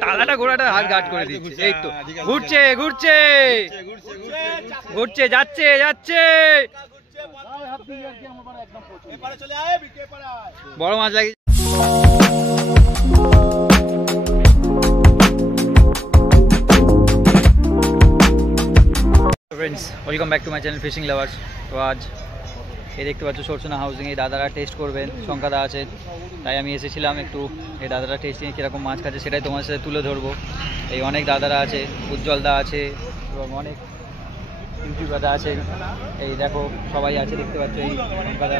তালাটা ঘোড়াটা হাত ঘাট করে দিচ্ছে। এই তো ঘুরছে ঘুরছে ঘুরছে, যাচ্ছে যাচ্ছে, বড় মাছ লাগে। Friends, welcome back to my channel fishing lovers. তো আজ এই দেখতে পাচ্ছ সরসোনা হাউজিং, এই দাদারা টেস্ট করবেন, শঙ্কাদা আছে, তাই আমি এসেছিলাম একটু এই দাদারা টেস্টিংয়ে কীরকম মাছ খাচ্ছে সেটাই তোমার সাথে তুলে ধরবো। এই অনেক দাদারা আছে, উজ্জ্বলদা আছে এবং অনেক ইউটিউবাররা আছে, এই দেখো সবাই আছে দেখতে পাচ্ছ এই শঙ্কাদা।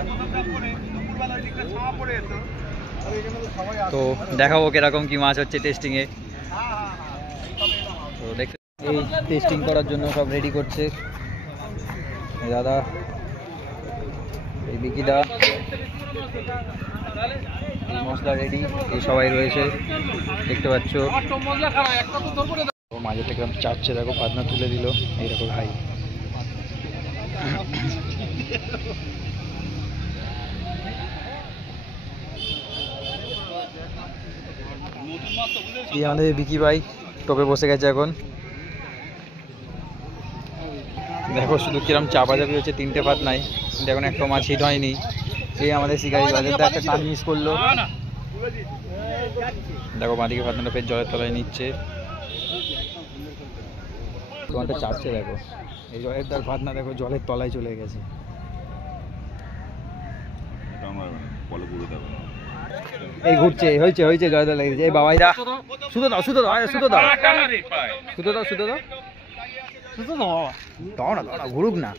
তো দেখাবো কীরকম কী মাছ হচ্ছে টেস্টিংয়ে। তো দেখ, এই টেস্টিং করার জন্য সব রেডি করছে এই দাদা, এই বিকিদা, এই মশলা রেডি, এই সবাই রয়েছে দেখতে পাচ্ছ। মাঝে থেকে চাপছে, দেখো পাতনা তুলে দিল, এইরকম ভাই। এই আমাদের বিকি ভাই টোপে বসে গেছে এখন, দেখো শুধু কিরম চাপাচাপি হচ্ছে, তিনটে পাত নাই কিন্তু এখন একটা মাছ হিট হয়নি। এই আমাদের শিকারি বাজারটা একটা টান মিস করলো, দেখো বাঁদিকে পাতনাটা ফের জলের তলায় নিচ্ছে, তোমারটা চাপছে দেখো, এই জলের তার পাতনা দেখো জলের তলায় চলে গেছে। এই ঘুরছে, হয়েছে হয়েছে, জলের তলায় গেছে। এই বাবাইরা শুধু দাও শুধু দাও শুধু দাও শুধু দাও শুধু দাও দাও না, দাও না, ঘুরুক না,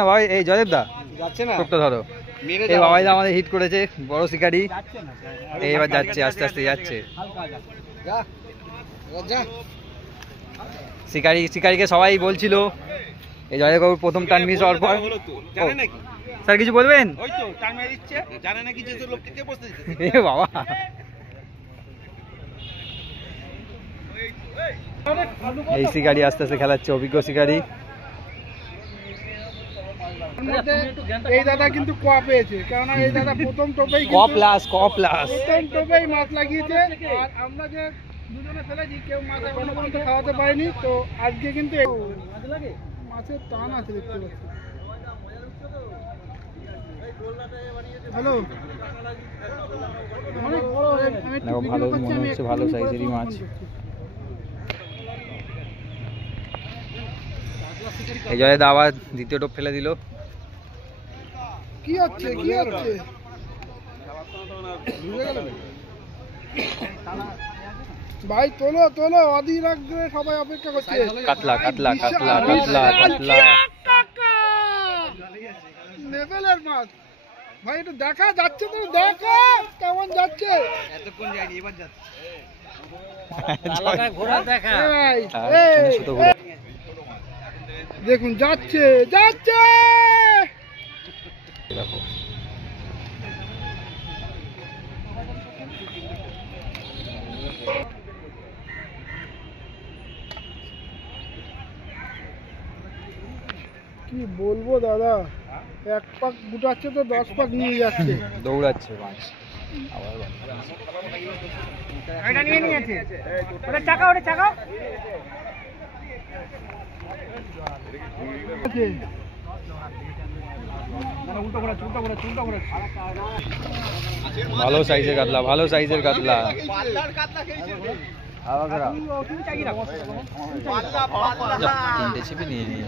না ভাই। এই জয়দেব দা টোপটা ধরো, এই বাবাই দা আমাদের হিট করেছে, বড় শিকারি, এবার যাচ্ছে আস্তে আস্তে যাচ্ছে শিকারি। শিকারিকে সবাই বলছিল এই জয়দেব বাবুর প্রথম টান মিস হওয়ার পর। স্যার কিছু বলবেন? এ বাবা, এই শিকারি আস্তে আস্তে খেলাচ্ছে, অভিজ্ঞ শিকারি। এই দাদা কিন্তু ক পেয়েছে, কারণ এই দাদা প্রথম টোপেই ক প্লাস প্রথম টোপেই মাছ লাগিয়েছে, আর আমরা যে দুজনে ফেলেছি কেউ মাছ এখনো পর্যন্ত খাওয়াতে পারেনি। তো আজকে কিন্তু মাছের টান আছে দেখতে পাচ্ছি। হ্যালো, অনেক বড়, ভালো মনে হচ্ছে, ভালো সাইজেরই মাছ। এই জয়দা আবার দ্বিতীয় টোপ ফেলে দিল। কি হচ্ছে কি হচ্ছে? ভাই তোলো তোলো, অধীর আগ্রহে সবাই অপেক্ষা করছে। কাতলা কাতলা কাতলা কাতলা কাতলা, লেভেলের মাছ ভাই, একটু দেখা যাচ্ছে তো, দেখা কেমন যাচ্ছে। এতক্ষণ যায়নি, এবার যাচ্ছে। দেখুন যাচ্ছে যাচ্ছে, কি বলবো দাদা, এক পাক গুটাচ্ছে তো 10 পাক নিয়ে যাচ্ছে, দৌড়াচ্ছে মাছ। এটা নিয়ে নিয়েছে, ওটা চাকা, ওটা চাকা। ভালো সাইজের কাতলা, ভালো সাইজের কাতলা। তিনটে ছিপি নিয়ে নিয়ে।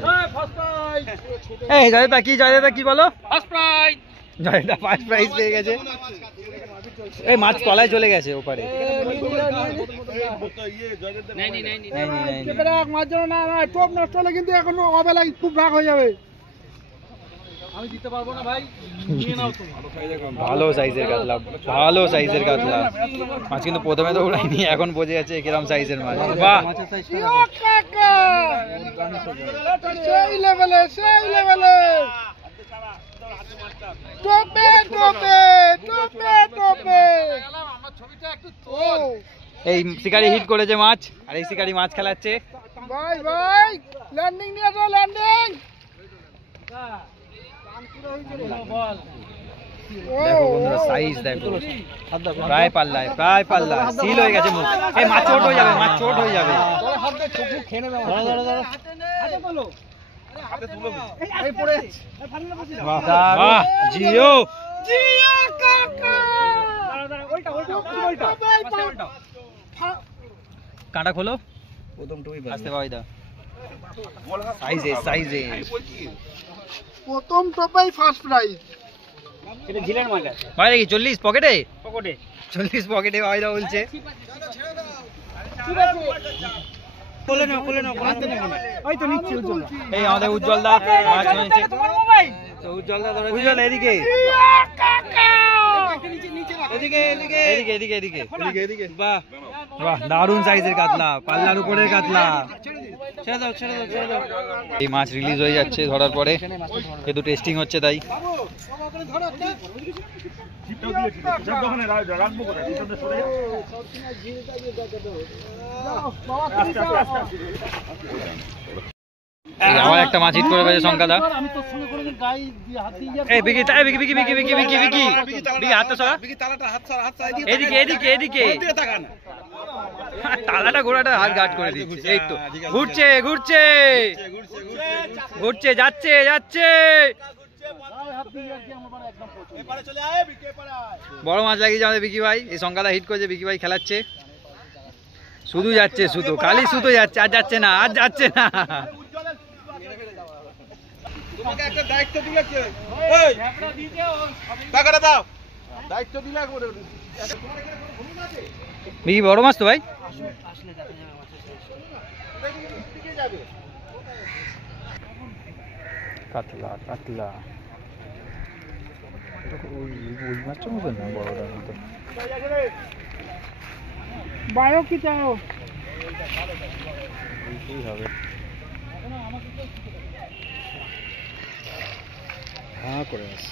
এই জয়দা কি, জয়দা কি বলো? জয়দা ফার্স্ট প্রাইজ পেয়ে গেছে। এই মাছ তলায় চলে গেছে ওপারে। টোপ নষ্ট হলে কিন্তু এখন অবেলায় খুব রাগ হয়ে যাবে। আমি দিতে পারবো না ভাই, ভালো সাইজের কাতলা, ভালো সাইজের কাতলা মাছ, কিন্তু প্রথমে তো উড়াইনি, এখন বোঝে যাচ্ছে কিরম সাইজের মাছ। বাহ, সেই লেভেলে, সেই লেভেলে। টোপে টোপে টোপে টোপে, এই শিকারি হিট করেছে মাছ, আর এই শিকারি মাছ খেলাচ্ছে। ভাই ভাই ল্যান্ডিং নিয়ে তো, ল্যান্ডিং। দেখো বন্ধুরা সাইজ দেখো, প্রায় পাল্লা সিল হয়ে গেছে মুখ। এই মাছ চোট হয়ে যাবে, মাছ চোট হয়ে যাবে। বাহ জিও, কাঁটা খোলো, আসতে পাই দা সাইজে প্রথম টপাই ফার্স্ট প্রাইজ। ভাই দেখি 40 পকেটে 40 পকেটে ভাইদা বলছে। এই আমাদের উজ্জ্বল দা মাছ নিয়েছে। উজ্জ্বল এদিকে এদিকে। বাহ বাহ, দারুণ সাইজের কাতলা, পাল্লার উপরের কাতলা। এই মাছ রিলিজ হয়ে যাচ্ছে ধরার পরে, যেহেতু টেস্টিং হচ্ছে তাই। আমার একটা মাছ হিট করে পেয়েছে শঙ্কাদা। এই বিকি হাতটা সরা, এদিকে তালাটা ঘোড়াটা হাত গার্ড করে দিচ্ছে। এই তো ঘুরছে যাচ্ছে। বড় মাছ লাগিয়েছে আমাদের বিকি ভাই। এই শঙ্কাদা হিট করেছে, বিকি ভাই খেলাচ্ছে। শুধু যাচ্ছে, খালি শুধু যাচ্ছে, আর যাচ্ছে না। তোমাকে একটা দায়িত্ব দিয়েছে, এই টাকাটা দাও, দায়িত্ব দিলে বিকি বড় মাছ তো ভাই। কাতলা ওই মাছটার মতো না, বড়টার মতো। বায়ো কি চাও হবে। হ্যাঁ করে আস।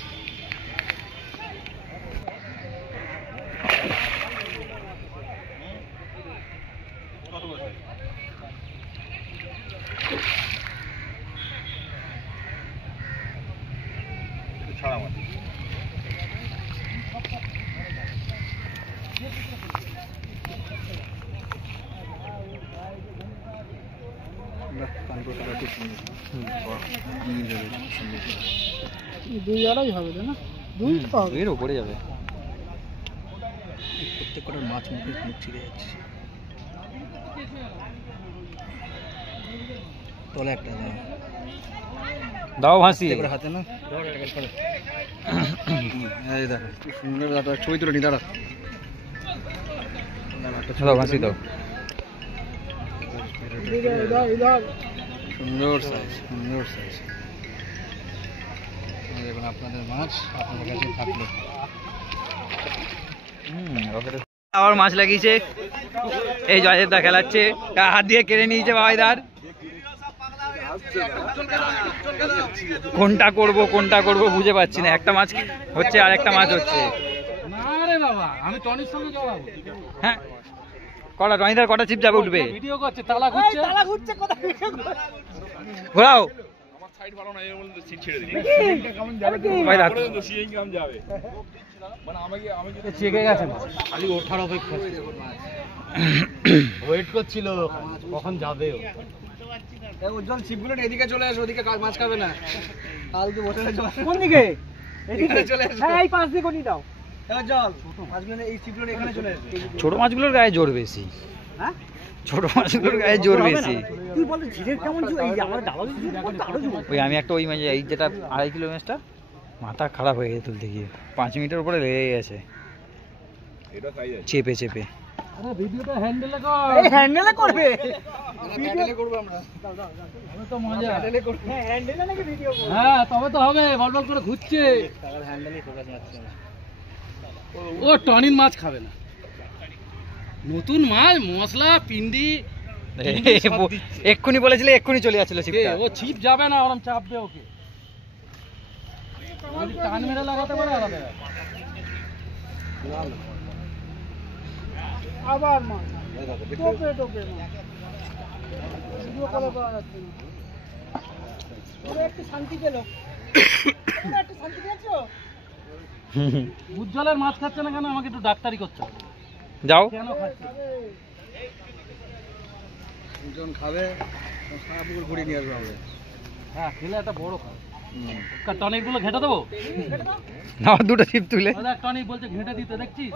দুই আড়াই হবে না, এর উপরে যাবে। প্রত্যেক কটার মাছ মুখে মুখ ছিঁড়ে যাচ্ছে। তলে একটা দাও ভাসি হাতে না, এই দেখো সুন্দর দাদা, ছবি তুলে নি দাঁড়া, দাও ভাসি দাও। সুন্দর সাইজ দেখুন আপনাদের মাছ আপনাদের কাছে থাকলো। আবার মাছ লাগিয়েছে, এই জয়ের দা খেলাচ্ছে, হাত দিয়ে কেড়ে নিয়েছে বাবাইদার। কোনটা করব বুঝে পাচ্ছি না। একটা মাছ হচ্ছে আর একটা মাছ হচ্ছে। আমি টনির সঙ্গে জড়াবো। হ্যাঁ টনিদার কটা চিপ যাবে উঠবে। ভিডিও করছে, তালা ঘুরছে কথা ঘোরাও। সাইড ভালো না, এর মধ্যে সিট ছেড়ে দিই। কেমন যাবে ভাই রাখ। সিএন কাম যাবে। মানে আমি যদি চেকে গেছে খালি ওঠার অপেক্ষা, ওয়েট করছিল কখন যাবে ও। উজ্জ্বল ছিপগুলো এদিকে চলে আসো, ওদিকে মাছ খাবে না। কালকে বসে কোন দিকে? এদিকে চলে আসো। হ্যাঁ এই পাশ দিয়ে কোনি দাও। জল মাছগুলো এই ছিপগুলো এখানে চলে আসবে। ছোট মাছগুলোর গায়ে জোর বেশি। হ্যাঁ ছোট মাছগুলোর গায়ে জোর বেশি। তুই বল ঝিরের কেমন ছিল, এই আমার ডালা ওই আমি একটা ওই মাছ, এই যেটা 2.5 কিলো মাছটা, মাথা খারাপ হয়ে গেছে তুলতে গিয়ে, 5 মিনিটের উপরে লেগে গেছে এটা সাইজ আছে চেপে। আরে ভিডিওটা হ্যান্ডেলে কর। এই হ্যান্ডেলে করবে, হ্যান্ডেলে করব আমরা। আমি তো মজা হ্যান্ডেলে করব। হ্যাঁ হ্যান্ডেলে নাকি ভিডিও করব? হ্যাঁ তবে তো হবে, বলবল করে ঘুরছে। তার হ্যান্ডেলেই ফোকাস মারছে না। ও টনিন মাছ খাবে না, নতুন মাছ, মশলা পিন্ডি এক্ষুনি বলেছিলে, এক্ষুনি চলে যাচ্ছিল ছিপটা। ও ছিপ যাবে না, ওরম চাপ দে ওকে, যদি টান মেরে লাগাতে পারে আলাদা। আবার মাছ টোপে ভিডিও কলে পাওয়া যাচ্ছে না। উজ্জ্বলের মাছ খাচ্ছে না কেন? আমাকে একটু ডাক্তারি করতে হবে। যাও কেন খাচ্ছে? দুজন খাবে সারা পুকুর ঘুরিয়ে নিয়ে আসবে আমাদের। হ্যাঁ, খেলে একটা বড় খাবে। টনিক গুলো ঘেটে দেবো? না, দুটো ছিপ তুলে টনিক বলছে ঘেটে দিতে, দেখছিস?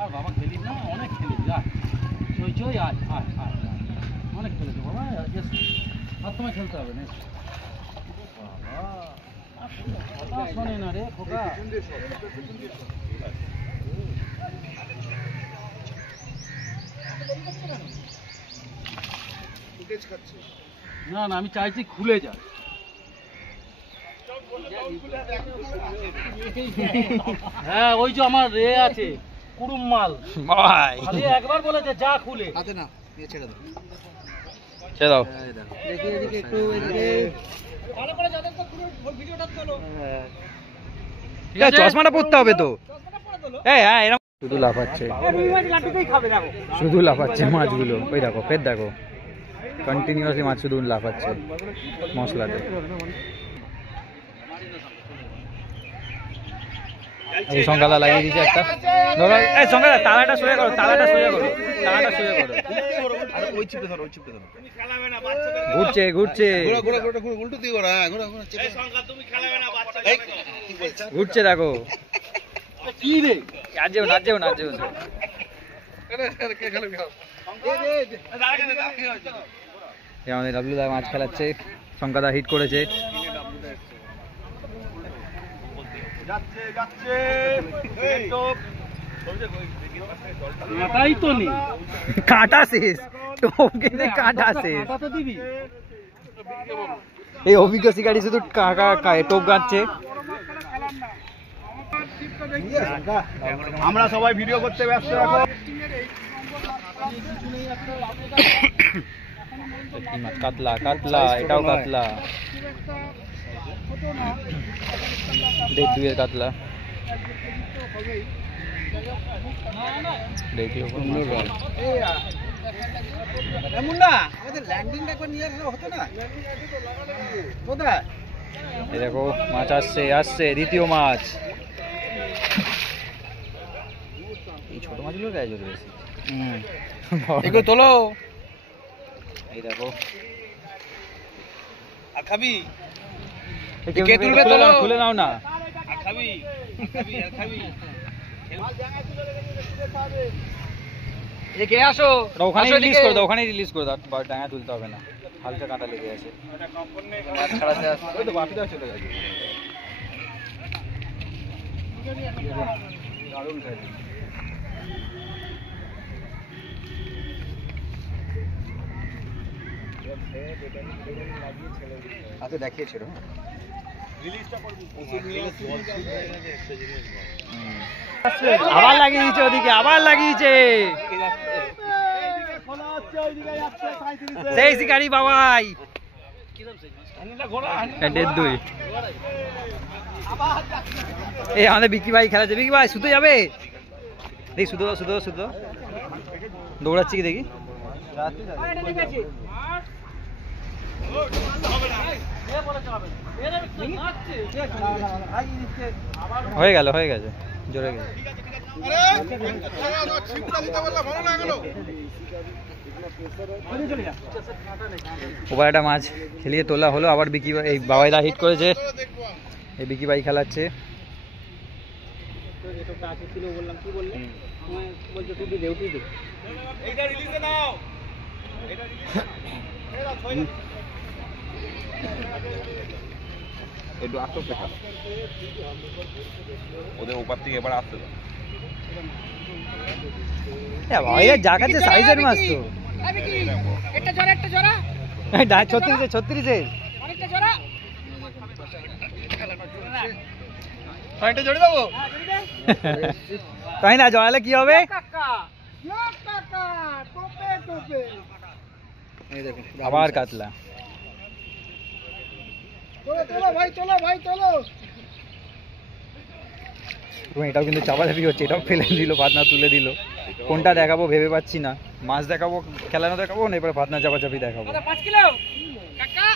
আর বাবা খেলিস না, অনেক খেলিস। যা চই চই, আয় আয় আয়, অনেক খেলেছো বাবা। আর তোমায় খেলতে হবে না। বাবা শোনে না রে খোকা। না না, আমি চাইছি খুলে যা। হ্যাঁ, ওই যে আমার রে আছে কুড়ুম মাল ভাই, খালি একবার বলেছে যা খুলে। হাতে না নিয়ে ছেড়ে দাও। ছেড়ে দাও। দেখি এদিকে একটু, এদিকে ভালো করে যাদের তো পুরো ভিডিওটা তোলো। ঠিক আছে, চশমাটা পরতে হবে তো। এই হ্যাঁ, এরকম শুধু লাফাচ্ছে, শুধু লাফাচ্ছে মাছগুলো। ওই দেখো, ফের দেখো, কন্টিনিউয়াসলি মাছ শুধু লাফাচ্ছে মশলাতে। এই সংখ্যাটা লাগিয়ে দিয়েছে একটা। ধরো এই সংখ্যাটা, তালাটা সোজা করো, তালাটা সোজা করো, তালাটা সোজা করো। আরে ওই চিপে ধরো, ওই চিপে ধরো। ঘুরছে ঘুরছে ঘোরা ঘোরা ঘোরা ঘোরা উল্টো দিয়ে ঘোরা, ঘোরা ঘোরা চেপে। এই সংখ্যা তুমি খেলাবে না বাচ্চা। এই কি বলছ? ঘুরছে দেখো। কি রে? আজ যেও না, আজ যেও না, আজ যেও না। আরে কে খেলবে? এই আমাদের ডাবলু দা মাছ খেলাচ্ছে, সংখ্যাটা হিট করেছে। যাচ্ছে যাচ্ছে। এই তো মাথাই তো নেই। কাঁটা শেষ, টোপ কেটে কাঁটা শেষ। কাঁটা তো দিবি। এই অভিজ্ঞ শিকারী শুধু টোপ গাচ্ছে। আমরা সবাই ভিডিও করতে ব্যস্ত এখন। কাতলা কাতলা, এটাও কাতলা, 1.5-2 কাতলা। দেখলো আমাদের ল্যান্ডিংটা একবার নিয়ে আসলে হতো না? কোথায়? এই দেখো মাছ আসছে, আসছে দ্বিতীয় মাছ। এই ছোট মাছগুলো গায়ে জোরে বেশি। এগুলো তোলো। এই দেখো, আর খাবি? কে তুলবে? তোলো, খুলে নাও না। আর খাবি? খাবি আর খাবি? কে আসো, ওখানে রিলিজ করে দাও, ওখানে রিলিজ করে দাও। ডাঙা তুলতে হবে না, হালকা কাঁটা লেগে আছে। মাছ ছাড়াতে আসছে, ওই তো বাপিটা চলে গেছে। দারুণ খাইছে। আচ্ছা দেখিয়েছিল। আবার লাগিয়েছে ওদিকে, আবার লাগিয়েছে সেই শিকারি বাবাই। 1.5। এই আমাদের বিকি ভাই খেলাচ্ছে। বিকি ভাই শুতে যাবে? দেখি শুধু শুধু শুধু দৌড়াচ্ছি কি দেখি। হয়ে গেল, হয়ে গেছে, জোরে গেছে। ওবার একটা মাছ খেলিয়ে তোলা হলো। আবার বিকি ভাই, এই বাবাইদা হিট করেছে, এই বিকি ভাই খেলাচ্ছে। একটু আটক দেখা ওদের ওপার থেকে এবার আসতে দাও। বাবাইদা যা কাছে সাইজের মাছ তো। একটা জোড়া, একটা জোড়া। 36 আরেকটা জোড়া। পয়েন্টে জড়িয়ে দেবো। তাই না, জড়ালে কি হবে? এই দেখুন আবার কাতলা। এটাও কিন্তু চাপাচাপি হচ্ছে, এটাও ফেলে দিল, বাদনা তুলে দিল। কোনটা দেখাবো ভেবে পাচ্ছি না। মাছ দেখাবো, খেলানো দেখাবো না, এবারে ভাতনা চাপাচাপি দেখাবো। 5 কিলো কাকা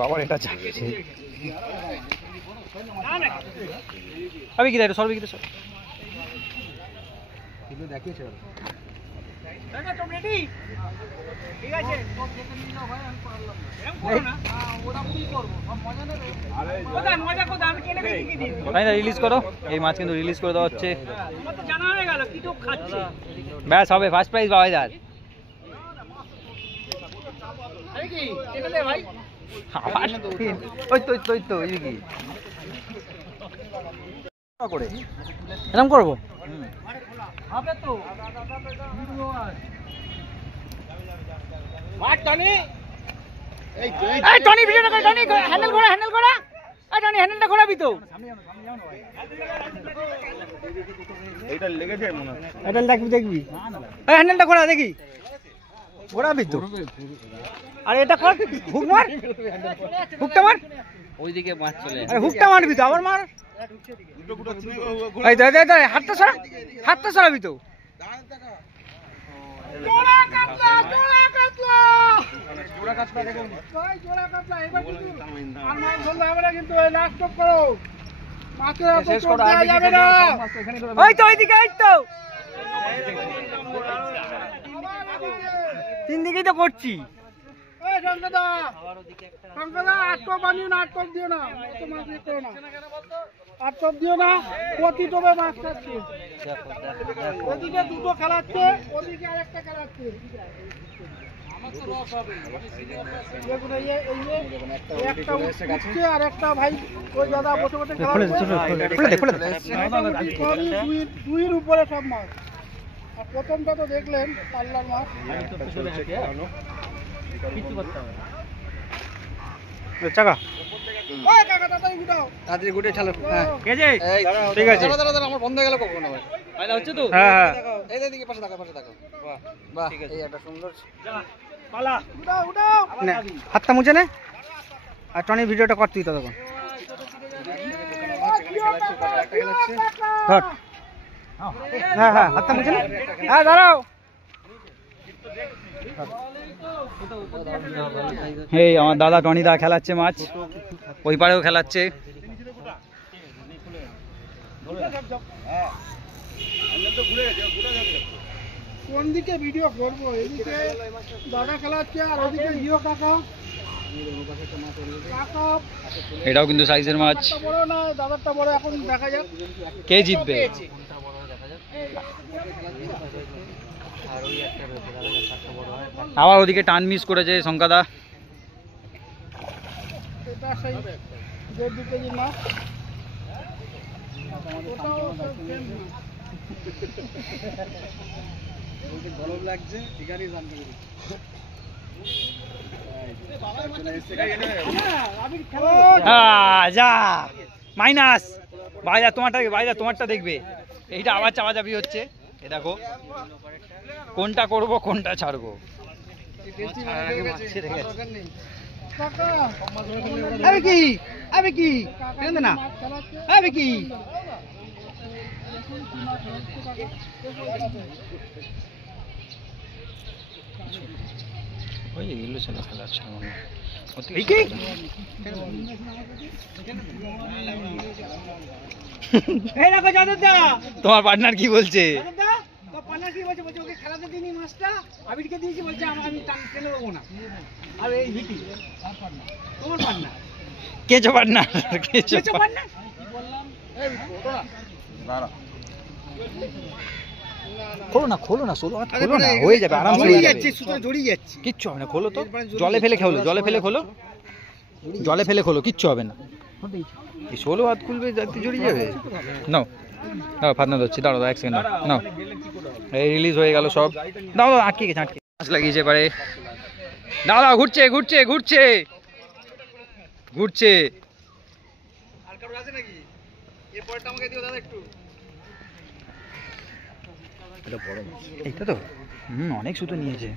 বাবার এটা চাপছে। আমি কি দেখো সরবি কি সর এগুলো দেখিয়েছে কাকা তুমি রেডি? ঠিক আছে এরকম করো না, ওটা কি করব, সব মজা নেবে। মজা করো, আমি কেটে দেখিয়ে দিই। তাই না, রিলিজ করো এই মাছ, কিন্তু রিলিজ করে দেওয়া হচ্ছে। আমার তো জানা হয়ে গেল কি তো খাচ্ছে। ব্যাস হবে, ফার্স্ট প্রাইজ পাওয়া যায়। আরে কি কেটে দে ভাই। ওই তো ওই তো এই কি করে এরকম করবো। হবে তো মার টানি। এই টনি ভিডিওটা করে, টনি হ্যান্ডেল করা, হ্যান্ডেল করা। এই টনি হ্যান্ডেলটা ঘোরাবি তো। এইটা লেগেছে মনে হয়। এটা দেখবি দেখবি, এই হ্যান্ডেলটা ঘোরা দেখি, ঘোরাবি তো। আর এটা কর, হুক মার, হুকটা মার। ওইদিকে মাছ চলে আরে হুকটা মারবি তো, আবার মার। এই দে দে দে, হাতটা সরা, হাতটা সরাবি তো। জোড়া কাটলা, জোড়া কাটলা, জোড়া কাটটা দেখুন। ভাই জোড়া কাটলা। এবার কিন্তু আর মাছ ধরতে হবে না, কিন্তু এই লাস্ট স্টপ করো, মাছের এত চোট দেওয়া যাবে না। ওই তো ওইদিকে, এই তো তিন দিকেই তো করছি। এই শঙ্করদা, শঙ্করদা আট টপ আনিও না, আট টপ দিও না, এত মাছ নিয়ে করো না, আট টপ দিও না, প্রতি টপে মাছ খাচ্ছে। ওদিকে দুটো খেলাচ্ছে, ওদিকে আরেকটা খেলাচ্ছে। দেখুন এই যে একটা উঠছে আর একটা ভাই ওই দাদা বসে বসে দুইয়ের উপরে সব মাছ। আর প্রথমটা তো দেখলেন পাল্লার মাছ। চাকা ওই কাকা তাড়াতাড়ি উঠাও, তাড়াতাড়ি গুটে ছালো। হ্যাঁ ঠিক আছে ঠিক আছে। দাঁড়া দাঁড়া, আমার বন্ধ হয়ে গেল কখন আবার। ফায়দা হচ্ছে তো। হ্যাঁ হ্যাঁ এই দিকে পাশে দেখো, পাশে দেখো। বাহ বাহ, এই একটা সুন্দর। পালা উঠাও উঠাও, হাতটা মুছে নে। আর টনির ভিডিওটা কর তুই ততক্ষণ। ধর, হ্যাঁ হ্যাঁ হাতটা মুছে নে। হ্যাঁ দাঁড়াও। এই আমার দাদা টনি দা খেলাচ্ছে মাছ, ওই পারেও খেলাচ্ছে। কোন দিকে ভিডিও করবো? এদিকে দাদা খেলাচ্ছে আর ওদিকে জিও কাকা। কাকা এটাও কিন্তু সাইজের মাছ। দাদারটা বড় না, দাদারটা বড়, এখন দেখা যাক কে জিতবে। আবার ওদিকে টান মিস করেছে শঙ্কাদা। এটা সেই 1.5 কেজি মাছ। ওটাও সেম মাছ। গরম লাগছে, ঠিকানি জানতে পেরেছি। যা মাইনাস ভাইদা তোমারটা দেখবে। এইটা আবার চাপাচাপি হচ্ছে, এ দেখো কোনটা করব কোনটা ছাড়বো। কাকা আবে কি, আবে কি কেন না, আবে কি ওই এগুলো ছেলে খেলাচ্ছে এই দেখো যাদবদা, তোমার পার্টনার কি বলছে? যাদবদা তো পান্না কি বলছে, বলছে ওকে খেলাতে দিনি মাছটা, আবিরকে দিয়েছি, বলছে আমি টান ফেলে দেবো না। আর এই হিটি তোমার পান্না, কেঁচো পার্টনার, কেঁচো কেঁচো পান্না। খোলো না খোলো না, খোলো না, হয়ে যাবে আরামসে হয়ে যাবে, সুতরাং জড়িয়ে যাচ্ছে। কিচ্ছু হবে না, খোলো তো, জলে ফেলে খোলো, জলে ফেলে খোলো, জলে ফেলে খোলো, কিচ্ছু হবে না। এই 16 হাত খুলবে, যাতে জড়িয়ে যাবে। নাও দাও, ফাতনা ধরছি, দাঁড়াও এক সেকেন্ড, নাও। এই রিলিজ হয়ে গেল সব, দাও দাও, আটকে গেছে, আটকে মাছ লাগিয়েছে পারে। দাও দাও, ঘুরছে ঘুরছে ঘুরছে ঘুরছে। আর কারো আছে নাকি? এরপরটা আমাকে দিও দাদা একটু। এইটা তো অনেক সুতো নিয়েছে।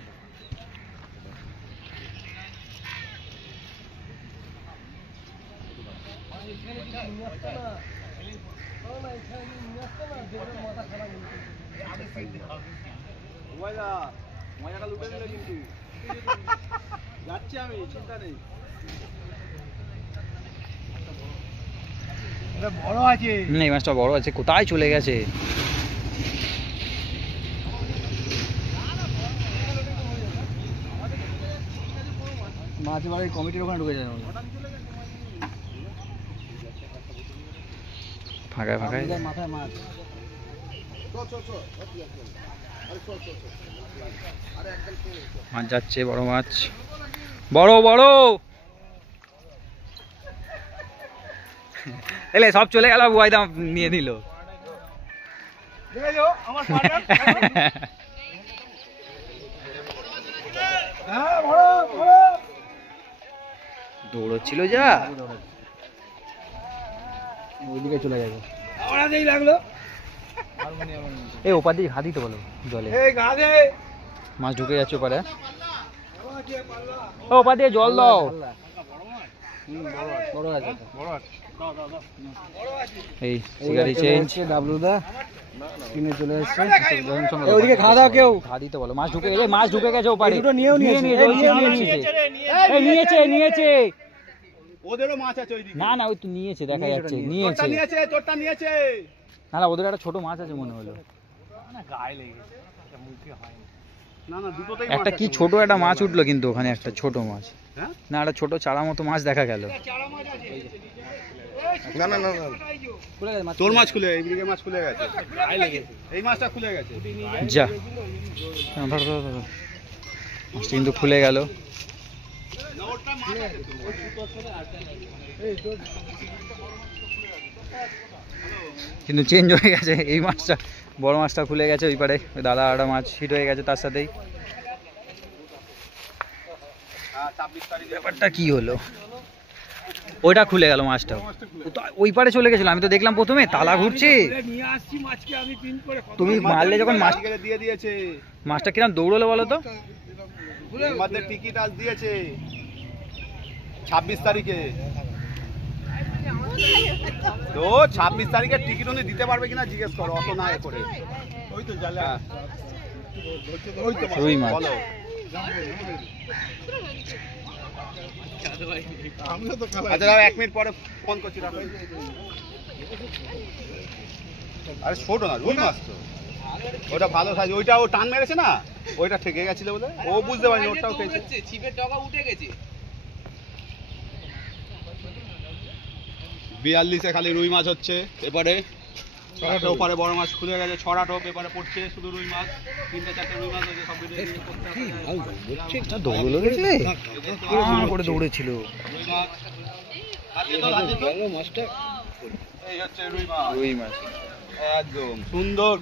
মজাটা লুটে দিলে কিন্তু যাচ্ছি আমি, চিন্তা নেই। বড় আছে, এই মাছটা বড় আছে, কোথায় চলে গেছে? মাছ বাড়ির কমিটির ওখানে ঢুকে যায় ফাঁকায় ফাঁকায় মাথায় মাছ। মাছ যাচ্ছে, বড় মাছ, বড় বড়। এলে সব চলে গেল, বুয়াইদা নিয়ে নিল। আমার হ্যাঁ, বড় বড় দৌড়চ্ছিল যা, ওইদিকে চলে যাবে। আমরা যেই লাগলো এই ওপার দিয়ে ঘা দিতে বলো জলে, এই গা দে। মাছ ঢুকে যাচ্ছে ওপারে। ও ওপার দিয়ে জল দাও। বড় আছে, বড় আছে, দাও দাও দাও। এই সিগারি চেঞ্জ, ডাবলু দা কিনে চলে এসেছে। ওইদিকে ওইদিকে ঘা দাও কেউ। ঘা দিতে বলো, মাছ ঢুকে গেলে, মাছ ঢুকে গেছে ওপারে। এই দুটো নিয়েও নিয়েছে, নিয়েছে, এই নিয়েও নিয়েছে, নিয়েছে। এই নিয়েছে নিয়েছে। ওদেরও মাছ আছে ওইদিকে। না না, ওই তো নিয়েছে, দেখা যাচ্ছে তোরটা নিয়েছে। নিয়েছে, তোরটা নিয়েছে। না না, ওদের একটা ছোট মাছ আছে মনে হলো। না গায়ে লেগেছে, এটা মুখে হয়নি। না না, দুটোতেই একটা কি ছোট একটা মাছ উঠলো কিন্তু ওখানে, একটা ছোট মাছ। হ্যাঁ? না, একটা ছোট চারা মতো মাছ দেখা গেল। না না না, খুলে গেছে মাছ। তোর মাছ খুলে, এই দিকে মাছ খুলে গেছে। গায়ে লেগেছে। এই মাছটা খুলে গেছে। যা, ধর ধর ধর। মাছটা কিন্তু খুলে গেল। কিন্তু চেঞ্জ হয়ে গেছে, এই মাছটা, বড় মাছটা খুলে গেছে ওই পারে। ওই দাদা একটা মাছ হিট হয়ে গেছে তার সাথেই। ব্যাপারটা কি হলো? ওইটা খুলে গেল মাছটা, ওই পারে চলে গেছিল। আমি তো দেখলাম প্রথমে তালা ঘুরছে। নিয়ে আসছি মাছকে আমি পিন করে। তুমি মারলে যখন মাছ, দিয়ে দিয়েছে। মাছটা কিরম দৌড়লো বলো তো? আমাদের টিকিট আজ দিয়েছে 26 তারিখে। তো 26 তারিখের টিকিট উনি দিতে পারবে কিনা জিজ্ঞেস করো, অত না এ করে। ওই তো জালে ওই তো রুই মাছ। বলো। আচ্ছা দাও, 1 মিনিট পরে ফোন করছি, রাখো। আরে ছোট না, রুই মাছ তো। ওটা ভালো সাইজ, ওইটা ও টান মেরেছে না, ওইটা ঠেকে গেছিল বলে ও বুঝতে পারিনি, ওটাও খেয়েছে। ছিপের ডগা উঠে গেছে। 42-এ খালি রুই মাছ হচ্ছে এপারে। একটা ওপারে বড় মাছ খুলে গেছে, ছড়া টোপ এপারে পড়ছে শুধু রুই মাছ। 3-4টে রুই মাছ হয়েছে, সব ভিডিও দৌড়লো দেখলে করে দৌড়েছিল রুই মাছ। এই হচ্ছে রুই মাছ, রুই মাছ। একদম সুন্দর।